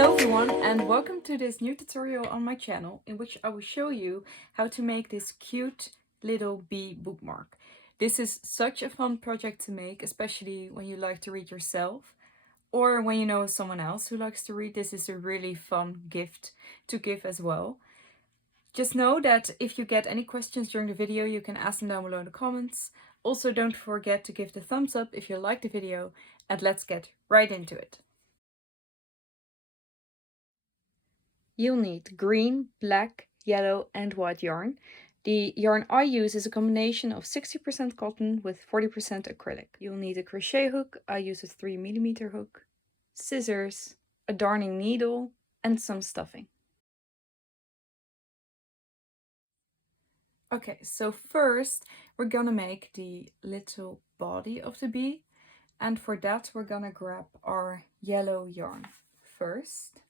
Hello everyone and welcome to this new tutorial on my channel in which I will show you how to make this cute little bee bookmark. This is such a fun project to make, especially when you like to read yourself or when you know someone else who likes to read. This is a really fun gift to give as well. Just know that if you get any questions during the video, you can ask them down below in the comments. Also, don't forget to give the thumbs up if you like the video, and let's get right into it. You'll need green, black, yellow and white yarn. The yarn I use is a combination of 60% cotton with 40% acrylic. You'll need a crochet hook. I use a 3mm hook, scissors, a darning needle and some stuffing. Okay, so first we're gonna make the little body of the bee, and for that we're gonna grab our yellow yarn first.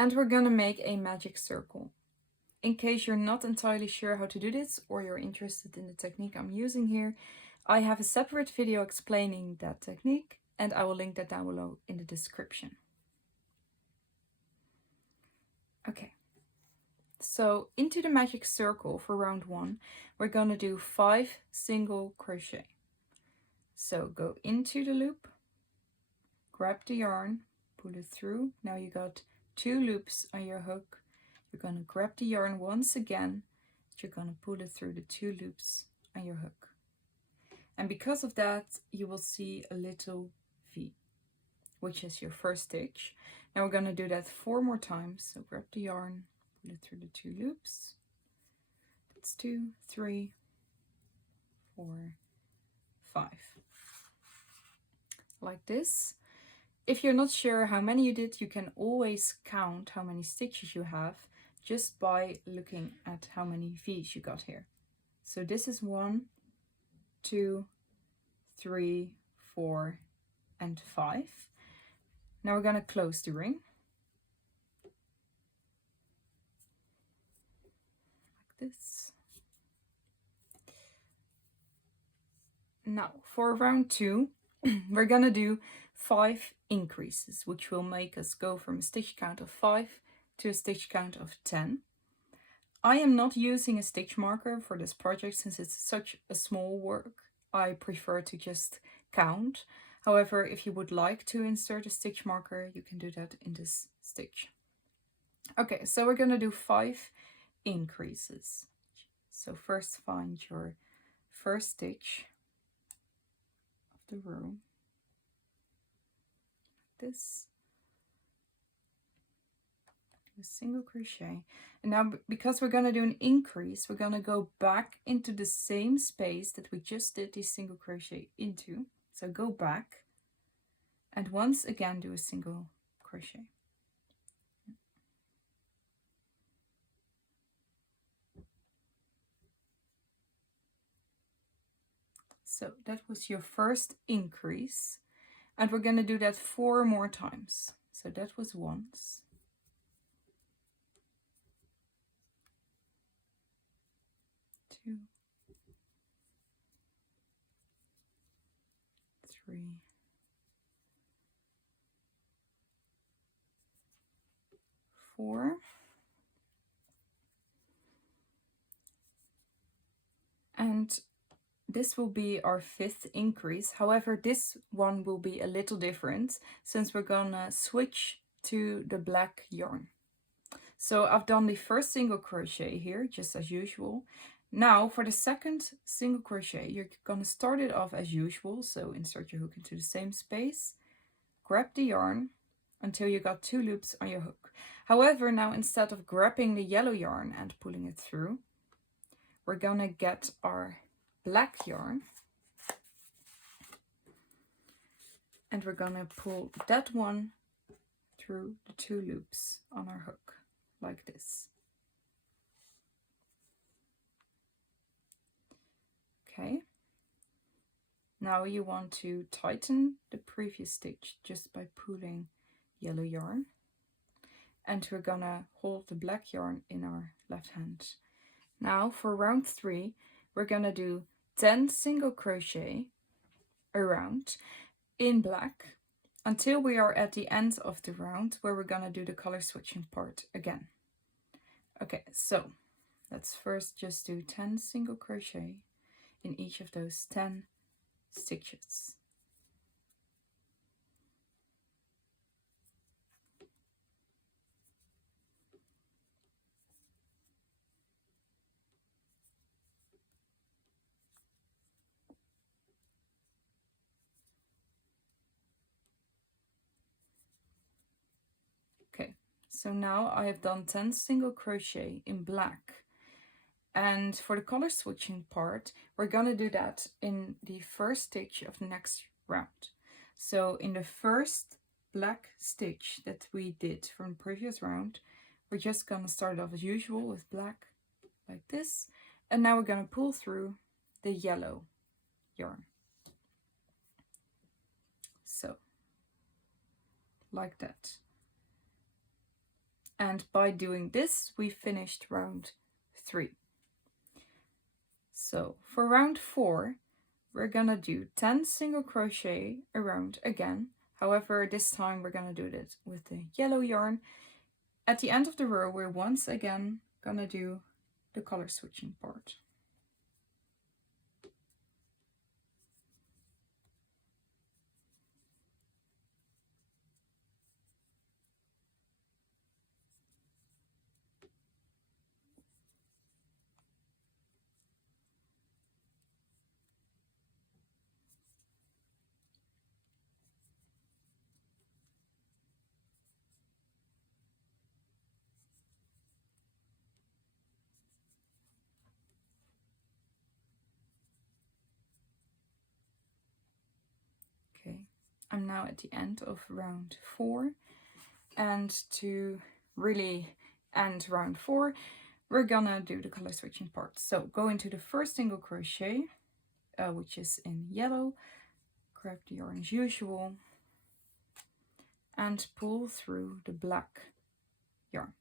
And we're gonna make a magic circle. In case you're not entirely sure how to do this or you're interested in the technique I'm using here, I have a separate video explaining that technique and I will link that down below in the description. Okay, so into the magic circle for round 1, we're gonna do 5 single crochet. So go into the loop, grab the yarn, pull it through. Now you got 2 loops on your hook. You're going to grab the yarn once again. You're going to pull it through the 2 loops on your hook. And because of that, you will see a little V, which is your first stitch. Now we're going to do that 4 more times. So grab the yarn, pull it through the 2 loops. That's 2, 3, 4, 5. Like this. If you're not sure how many you did, you can always count how many stitches you have just by looking at how many V's you got here. So this is 1, 2, 3, 4, and 5. Now we're going to close the ring. Like this. Now for round 2, we're going to do 5 increases, which will make us go from a stitch count of 5 to a stitch count of 10. I am not using a stitch marker for this project since it's such a small work. I prefer to just count. However, if you would like to insert a stitch marker, you can do that in this stitch. Okay, so we're going to do 5 increases. So first find your first stitch of the row. This, a single crochet, and now because we're going to do an increase, we're going to go back into the same space that we just did the single crochet into. So go back and once again do a single crochet. So that was your first increase. And we're going to do that 4 more times. So that was once. 2, 3, 4. And this will be our 5th increase. However, this one will be a little different since we're gonna switch to the black yarn. So I've done the first single crochet here, just as usual. Now for the second single crochet, you're gonna start it off as usual. So insert your hook into the same space, grab the yarn until you got 2 loops on your hook. However, now instead of grabbing the yellow yarn and pulling it through, we're gonna get our black yarn and we're gonna pull that one through the 2 loops on our hook like this. Okay, now you want to tighten the previous stitch just by pulling yellow yarn, and we're gonna hold the black yarn in our left hand. Now for round 3, we're gonna do 10 single crochet around in black until we are at the end of the round where we're gonna do the color switching part again. Okay, so let's first just do 10 single crochet in each of those 10 stitches. Okay, so now I have done 10 single crochet in black. And for the color switching part, we're gonna do that in the first stitch of the next round. So in the first black stitch that we did from the previous round, we're just gonna start off as usual with black like this. And now we're gonna pull through the yellow yarn. So, like that. And by doing this, we finished round 3. So for round 4, we're gonna do 10 single crochet around again. However, this time we're gonna do it with the yellow yarn. At the end of the row, we're once again gonna do the color switching part. Okay, I'm now at the end of round 4, and to really end round 4, we're gonna do the color switching part. So go into the first single crochet, which is in yellow, grab the yarn as usual, and pull through the black yarn.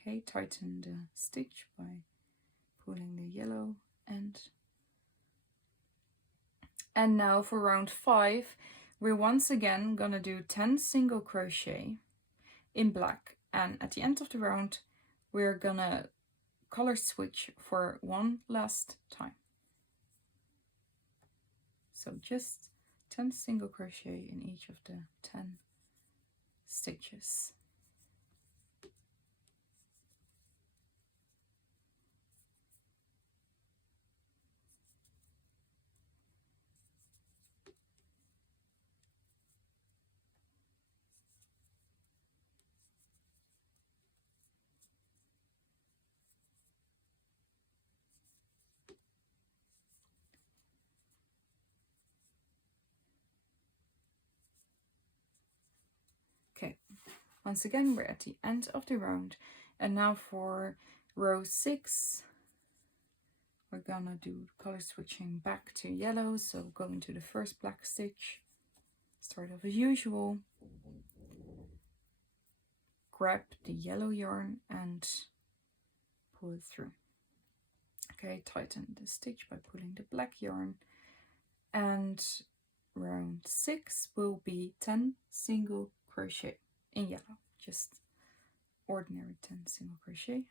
Okay, tighten the stitch by pulling the yellow end. And now for round 5, we're once again gonna do 10 single crochet in black, and at the end of the round we're gonna color switch for one last time. So just 10 single crochet in each of the 10 stitches. Okay, once again we're at the end of the round, and now for row 6 we're gonna do color switching back to yellow. So go into the first black stitch, start off as usual, grab the yellow yarn and pull it through. Okay, tighten the stitch by pulling the black yarn, and round 6 will be 10 single crochet in yellow, just ordinary 10 single crochet.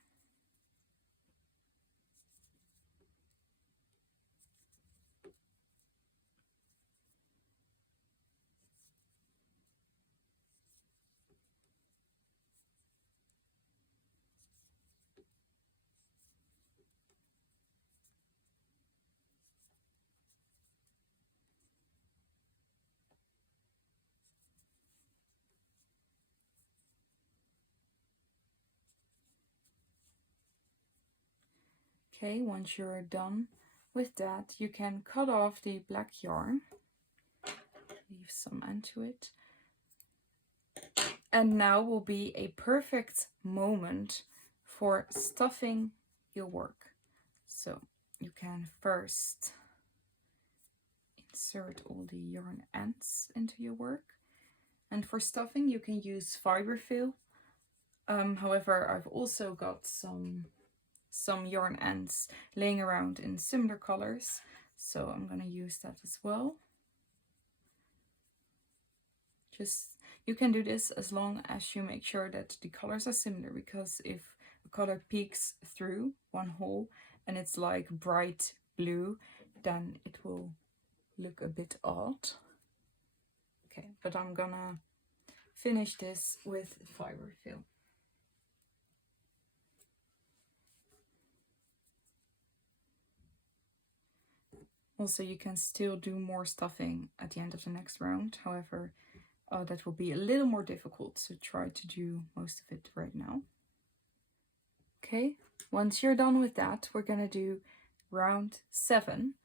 Okay, once you're done with that, you can cut off the black yarn, leave some end to it. And now will be a perfect moment for stuffing your work. So you can first insert all the yarn ends into your work. And for stuffing, you can use fiberfill. However, I've also got some yarn ends laying around in similar colors, so I'm going to use that as well. Just You can do this as long as you make sure that the colors are similar, because if a color peeks through one hole and it's like bright blue, then it will look a bit odd. Okay, but I'm gonna finish this with fiber fill. Also, you can still do more stuffing at the end of the next round. However, that will be a little more difficult, so try to do most of it right now. Okay, once you're done with that, we're gonna do round 7.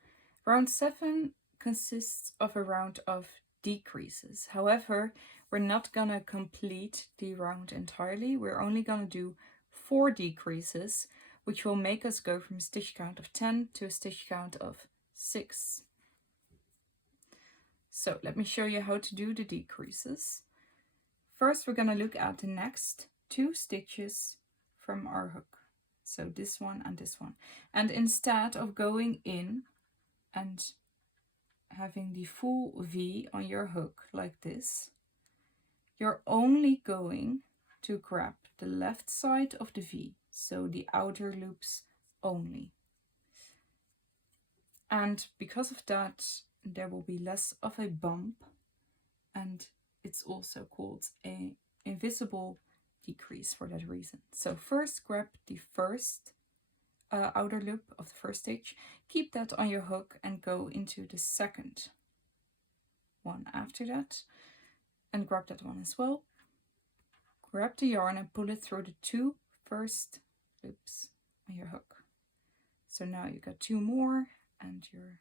Round 7 consists of a round of decreases. However, we're not gonna complete the round entirely. We're only gonna do 4 decreases, which will make us go from a stitch count of 10 to a stitch count of 6. So let me show you how to do the decreases. First, we're gonna look at the next 2 stitches from our hook. So this one and this one. And instead of going in and having the full V on your hook like this, you're only going to grab the left side of the V, so the outer loops only. And because of that, there will be less of a bump, and it's also called an invisible decrease for that reason. So first grab the first outer loop of the first stitch, keep that on your hook and go into the second one after that, and grab that one as well. Grab the yarn and pull it through the 2 first loops on your hook. So now you got 2 more, and you're gonna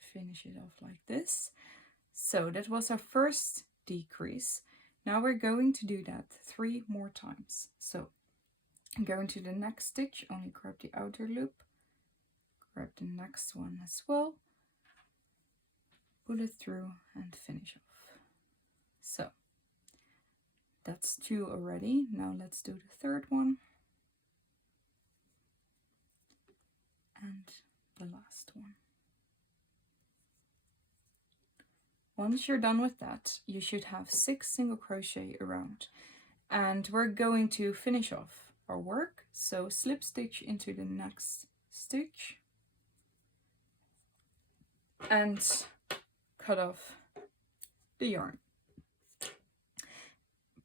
finish it off like this. So that was our first decrease. Now we're going to do that 3 more times. So go into the next stitch, only grab the outer loop, grab the next one as well, pull it through and finish off. So that's 2 already. Now let's do the third one and the last one. Once you're done with that, you should have 6 single crochet around, and we're going to finish off our work. So slip stitch into the next stitch and cut off the yarn,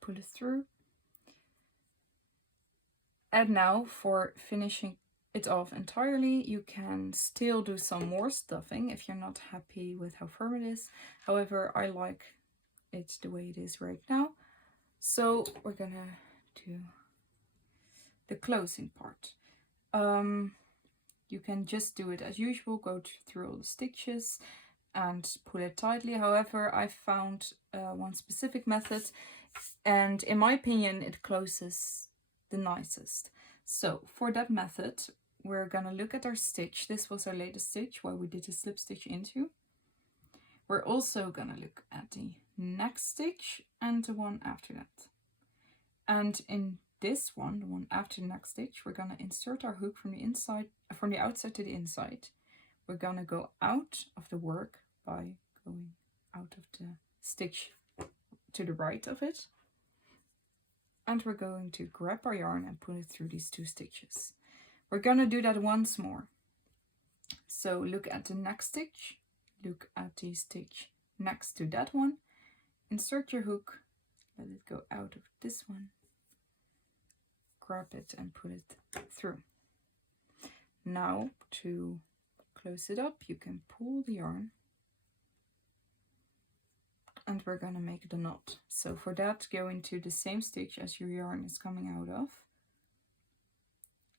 pull it through. And now for finishing it off entirely, you can still do some more stuffing if you're not happy with how firm it is. However, I like it the way it is right now. So we're gonna do the closing part. You can just do it as usual, go through all the stitches and pull it tightly. However, I found one specific method, and in my opinion it closes the nicest. So for that method, we're gonna look at our stitch. This was our latest stitch where we did a slip stitch into. We're also gonna look at the next stitch and the one after that. And in this one, the one after the next stitch, we're gonna insert our hook from the inside, from the outside to the inside. We're gonna go out of the work by going out of the stitch to the right of it. And we're going to grab our yarn and pull it through these 2 stitches. We're gonna do that once more. So look at the next stitch, look at the stitch next to that one, insert your hook, let it go out of this one, grab it and pull it through. Now to close it up, you can pull the yarn and we're gonna make the knot. So for that, go into the same stitch as your yarn is coming out of.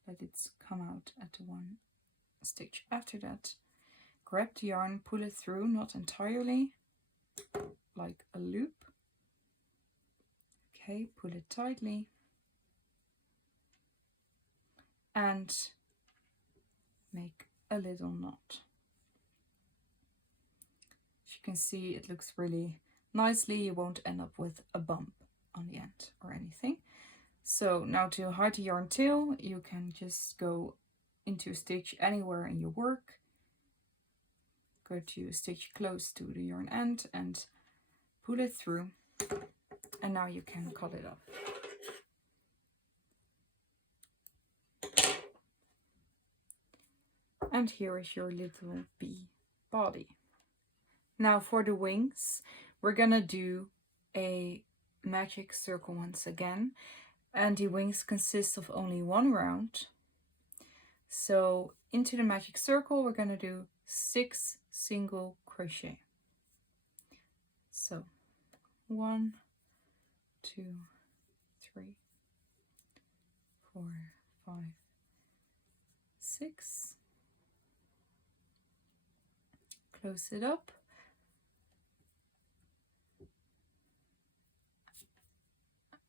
Let it come out at the one stitch after that. Grab the yarn, pull it through, not entirely, like a loop. Okay, pull it tightly. And make a little knot. As you can see, it looks really nicely. You won't end up with a bump on the end or anything. So now to hide the yarn tail, you can just go into a stitch anywhere in your work, go to a stitch close to the yarn end and pull it through And now you can cut it off. And here is your little bee body. Now for the wings, we're gonna do a magic circle once again. And the wings consist of only one round. So into the magic circle, we're gonna do 6 single crochet. So 1, 2, 3, 4, 5, 6. Close it up.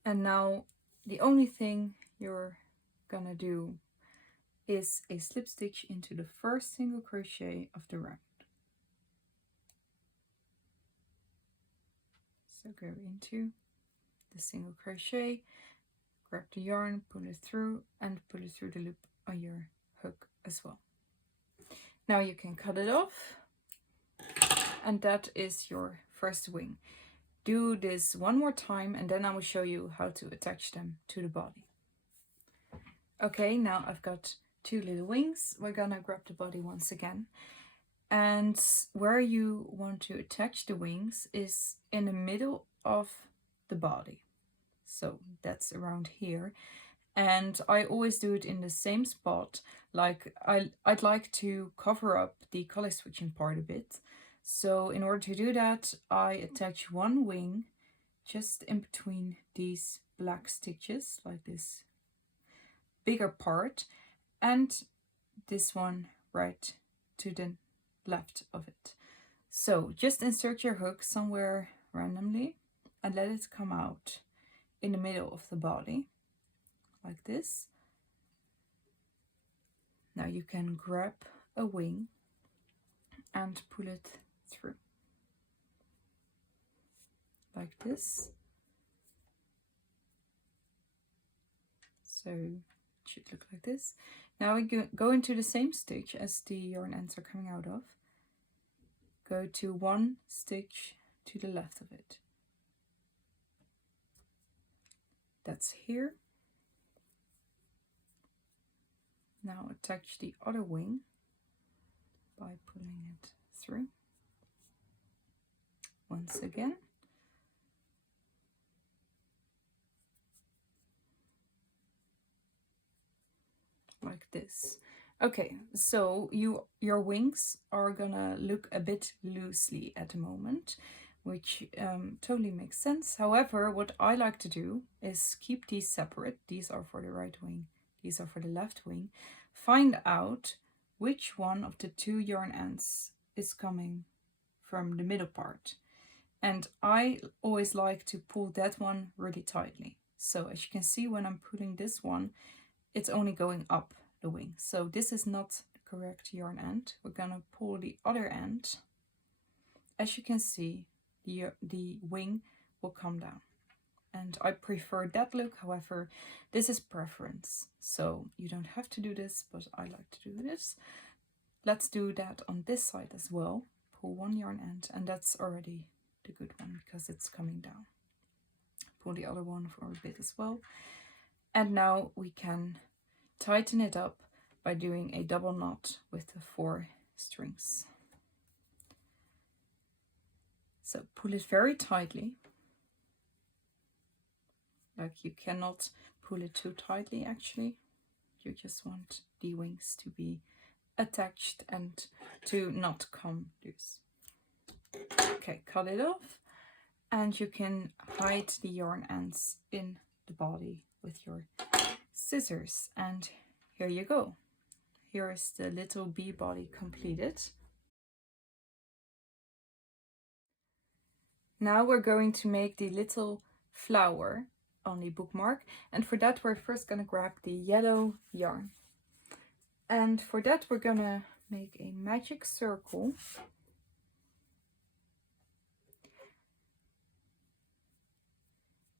And now the only thing you're gonna do is a slip stitch into the first single crochet of the round. So go into the single crochet, grab the yarn, pull it through, and pull it through the loop on your hook as well. Now you can cut it off, and that is your first wing. Do this one more time, and then I will show you how to attach them to the body. Okay, now I've got 2 little wings. We're gonna grab the body once again. And where you want to attach the wings is in the middle of the body. So that's around here. And I always do it in the same spot. Like I'd like to cover up the color switching part a bit. So in order to do that, I attach one wing just in between these black stitches, like this bigger part, and this one right to the left of it. So just insert your hook somewhere randomly and let it come out in the middle of the body, like this. Now you can grab a wing and pull it through, like this. So it should look like this. Now we go into the same stitch as the yarn ends are coming out of. Go to 1 stitch to the left of it. That's here. Now attach the other wing by pulling it through. Once again. Like this. Okay, so your wings are gonna look a bit loosely at the moment, which totally makes sense. However, what I like to do is keep these separate. These are for the right wing, these are for the left wing. Find out which one of the 2 yarn ends is coming from the middle part. And I always like to pull that one really tightly. So as you can see, when I'm pulling this one, it's only going up the wing. So this is not the correct yarn end. We're gonna pull the other end. As you can see, the wing will come down. And I prefer that look. However, this is preference. So you don't have to do this, but I like to do this. Let's do that on this side as well. Pull 1 yarn end, and that's already the good one because it's coming down. Pull the other one for a bit as well. And now we can tighten it up by doing a double knot with the 4 strings. So pull it very tightly. Like you cannot pull it too tightly actually. You just want the wings to be attached and to not come loose. Okay, cut it off, and you can hide the yarn ends in the body with your scissors. And here you go. Here is the little bee body completed. Now we're going to make the little flower on the bookmark, and for that we're first gonna grab the yellow yarn. And for that we're gonna make a magic circle.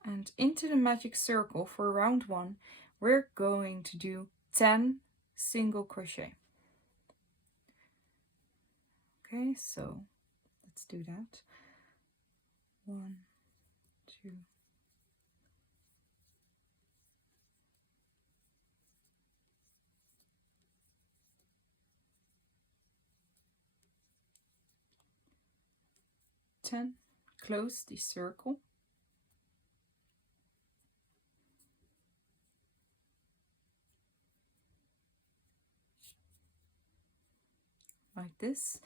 And into the magic circle for round 1, we're going to do 10 single crochet. Okay, so let's do that. 1, 2, 10, close the circle. Like this,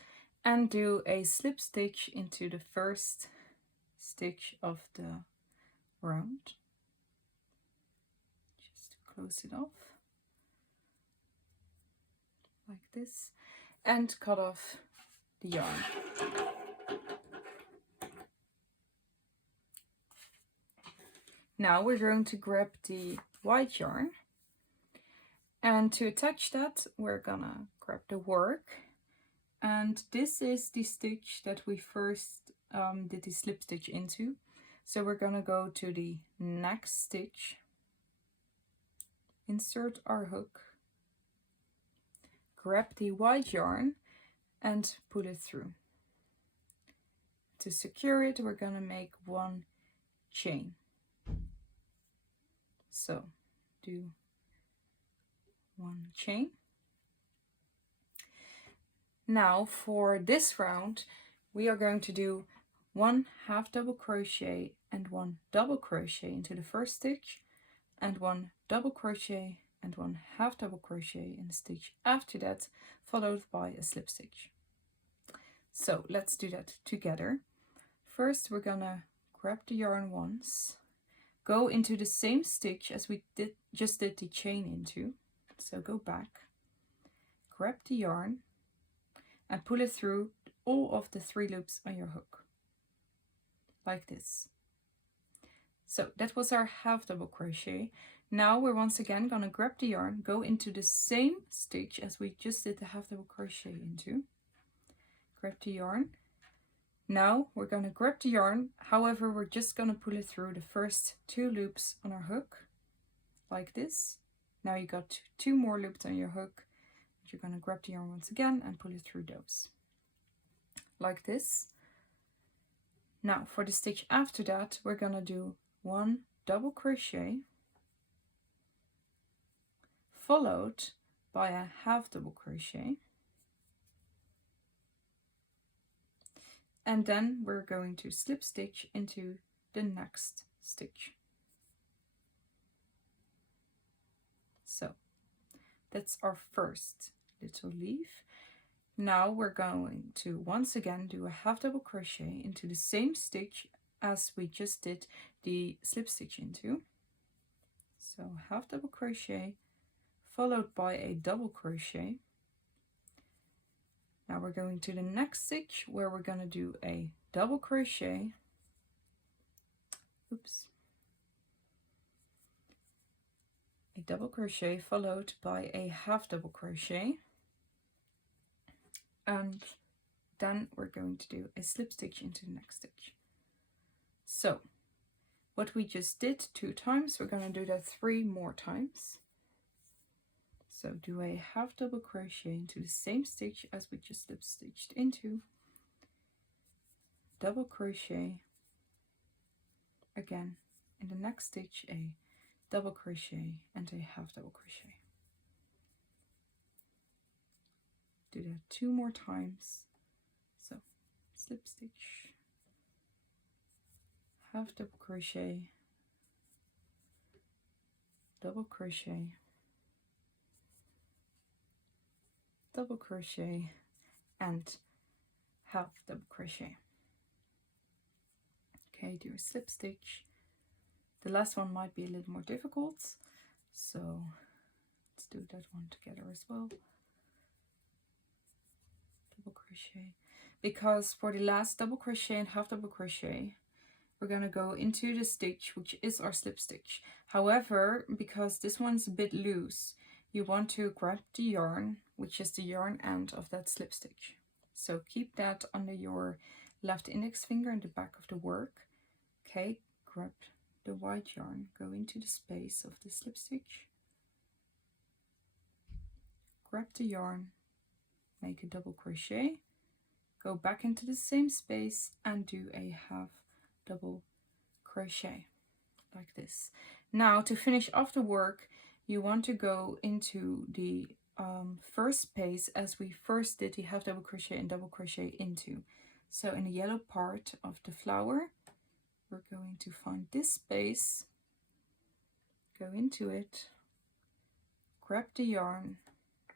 and do a slip stitch into the first stitch of the round. Just close it off like this and cut off the yarn. Now we're going to grab the white yarn, and to attach that we're gonna grab the work, and this is the stitch that we first did the slip stitch into. So we're gonna go to the next stitch, insert our hook, grab the white yarn and pull it through. To secure it, we're gonna make one chain. So do one chain. Now for this round, we are going to do 1 half double crochet and 1 double crochet into the first stitch, and 1 double crochet and 1 half double crochet in the stitch after that, followed by a slip stitch. So let's do that together. First we're gonna grab the yarn once, go into the same stitch as we just did the chain into. So go back, grab the yarn and pull it through all of the 3 loops on your hook, like this. So that was our half double crochet. Now we're once again gonna grab the yarn, go into the same stitch as we just did the half double crochet into, grab the yarn. Now we're gonna grab the yarn, however we're just gonna pull it through the first 2 loops on our hook, like this. Now you got 2 more loops on your hook. You're gonna grab the yarn once again and pull it through those, like this. Now for the stitch after that, we're gonna do 1 double crochet followed by a half double crochet, and then we're going to slip stitch into the next stitch. So that's our first little leaf. Now we're going to once again do a half double crochet into the same stitch as we just did the slip stitch into. So half double crochet followed by a double crochet. Now we're going to the next stitch where we're going to do a double crochet, a double crochet followed by a half double crochet, and then we're going to do a slip stitch into the next stitch. So what we just did 2 times, we're going to do that 3 more times. So do a half double crochet into the same stitch as we just slip stitched into, double crochet, again in the next stitch a double crochet and a half double crochet. Do that 2 more times. So slip stitch, half double crochet, double crochet, double crochet and half double crochet. Okay, do a slip stitch. The last one might be a little more difficult, so let's do that one together as well. Double crochet, because for the last double crochet and half double crochet we're going to go into the stitch which is our slip stitch. However, because this one's a bit loose, you want to grab the yarn, which is the yarn end of that slip stitch. So keep that under your left index finger in the back of the work. Okay, grab the white yarn, go into the space of the slip stitch, grab the yarn, make a double crochet, go back into the same space and do a half double crochet like this. Now to finish off the work, you want to go into the first space as we first did the half double crochet and double crochet into. So in the yellow part of the flower, we're going to find this space, go into it, grab the yarn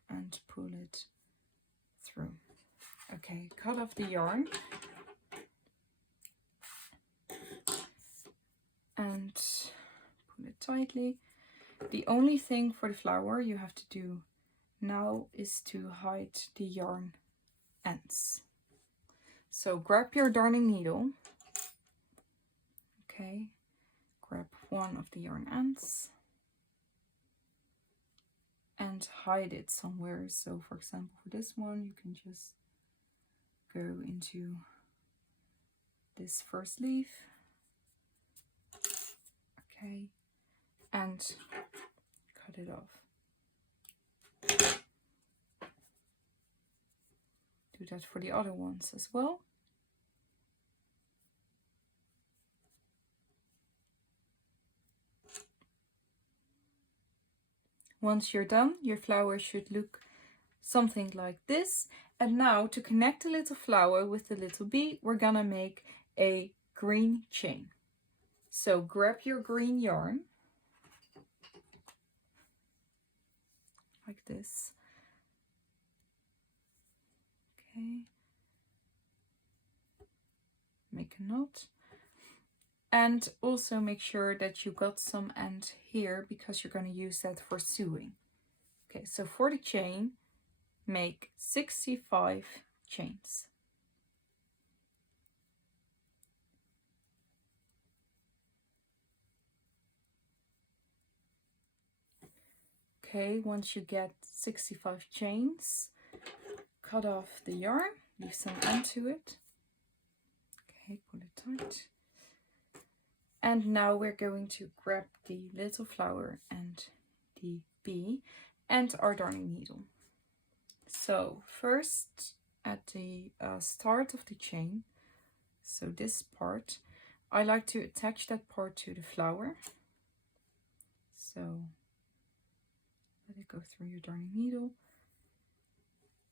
and pull it through. Okay, cut off the yarn and pull it tightly. The only thing for the flower you have to do now is to hide the yarn ends. So grab your darning needle, okay, grab one of the yarn ends and hide it somewhere. So for example, for this one, you can just go into this first leaf, okay, and cut it off. Do that for the other ones as well. Once you're done, your flower should look something like this. And now to connect the little flower with the little bee, we're gonna make a green chain. So grab your green yarn, like this. Okay. Make a knot. And also make sure that you got some end here because you're going to use that for sewing. Okay, so for the chain, make 65 chains. Okay, once you get 65 chains, cut off the yarn, leave some end to it. Okay, pull it tight. And now we're going to grab the little flower and the bee and our darning needle. So first at the start of the chain, so this part, I like to attach that part to the flower. So let it go through your darning needle.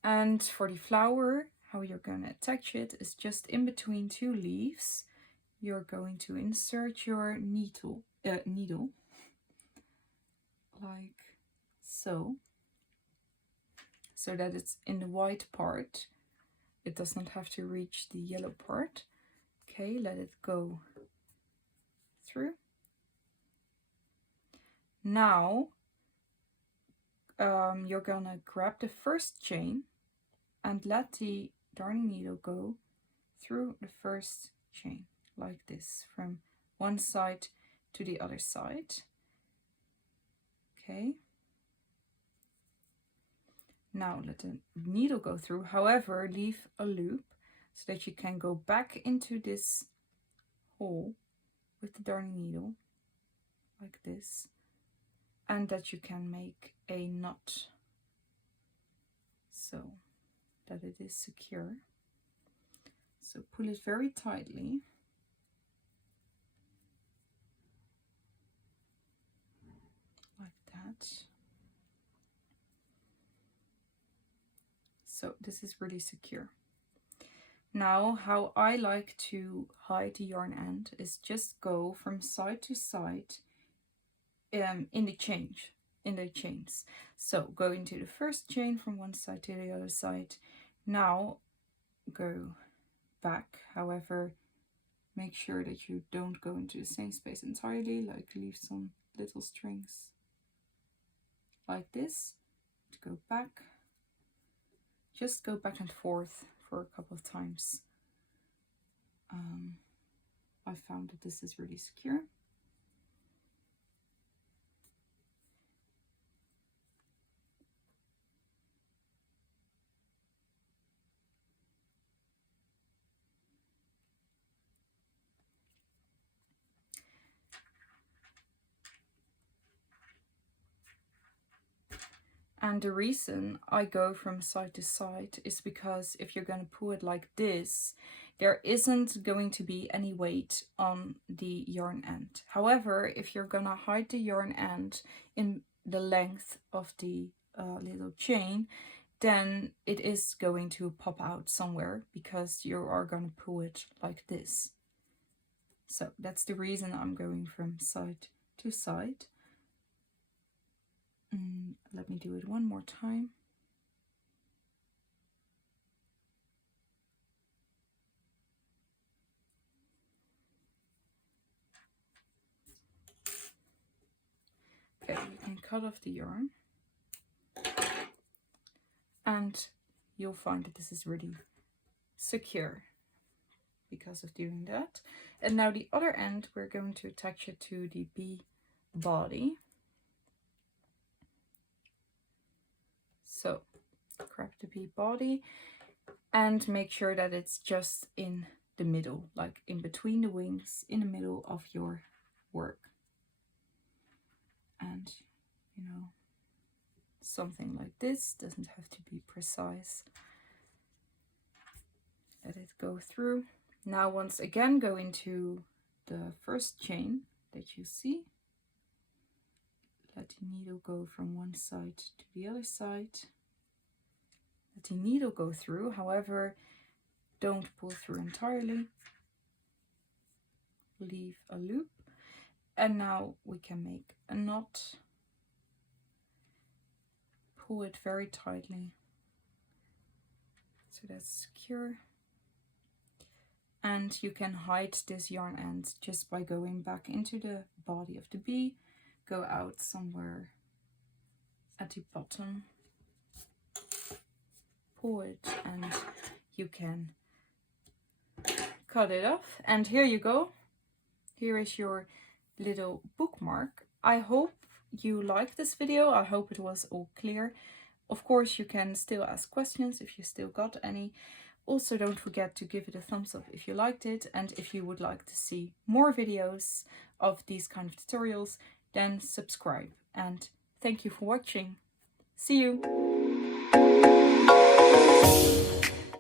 And for the flower, how you're going to attach it is just in between two leaves. You're going to insert your needle like so that it's in the white part. It does not have to reach the yellow part. Okay, let it go through. Now you're gonna grab the first chain and let the darning needle go through the first chain like this, from one side to the other side. Okay. Now let the needle go through, however, leave a loop so that you can go back into this hole with the darning needle like this, and that you can make a knot so that it is secure. So pull it very tightly. Like that. So this is really secure. Now how I like to hide the yarn end is just go from side to side in the chains. So go into the first chain from one side to the other side. Now go back, however, make sure that you don't go into the same space entirely, like leave some little strings like this to go back. Just go back and forth for a couple of times. I found that this is really secure. And the reason I go from side to side is because if you're going to pull it like this, there isn't going to be any weight on the yarn end. However, if you're going to hide the yarn end in the length of the little chain, then it is going to pop out somewhere because you are going to pull it like this. So that's the reason I'm going from side to side. Let me do it one more time. Okay, you can cut off the yarn. And you'll find that this is really secure because of doing that. And now the other end, we're going to attach it to the bee body. So grab the bee body and make sure that it's just in the middle, like in between the wings, in the middle of your work. And, you know, something like this, doesn't have to be precise. Let it go through. Now once again go into the first chain that you see. Let the needle go from one side to the other side. Let the needle go through, however, don't pull through entirely. Leave a loop. And now we can make a knot. Pull it very tightly so that's secure. And you can hide this yarn end just by going back into the body of the bee, go out somewhere at the bottom, pull it, and you can cut it off. And here you go. Here is your little bookmark. I hope you liked this video. I hope it was all clear. Of course, you can still ask questions if you still got any. Also, don't forget to give it a thumbs up if you liked it, and if you would like to see more videos of these kind of tutorials, then subscribe. And thank you for watching. See you!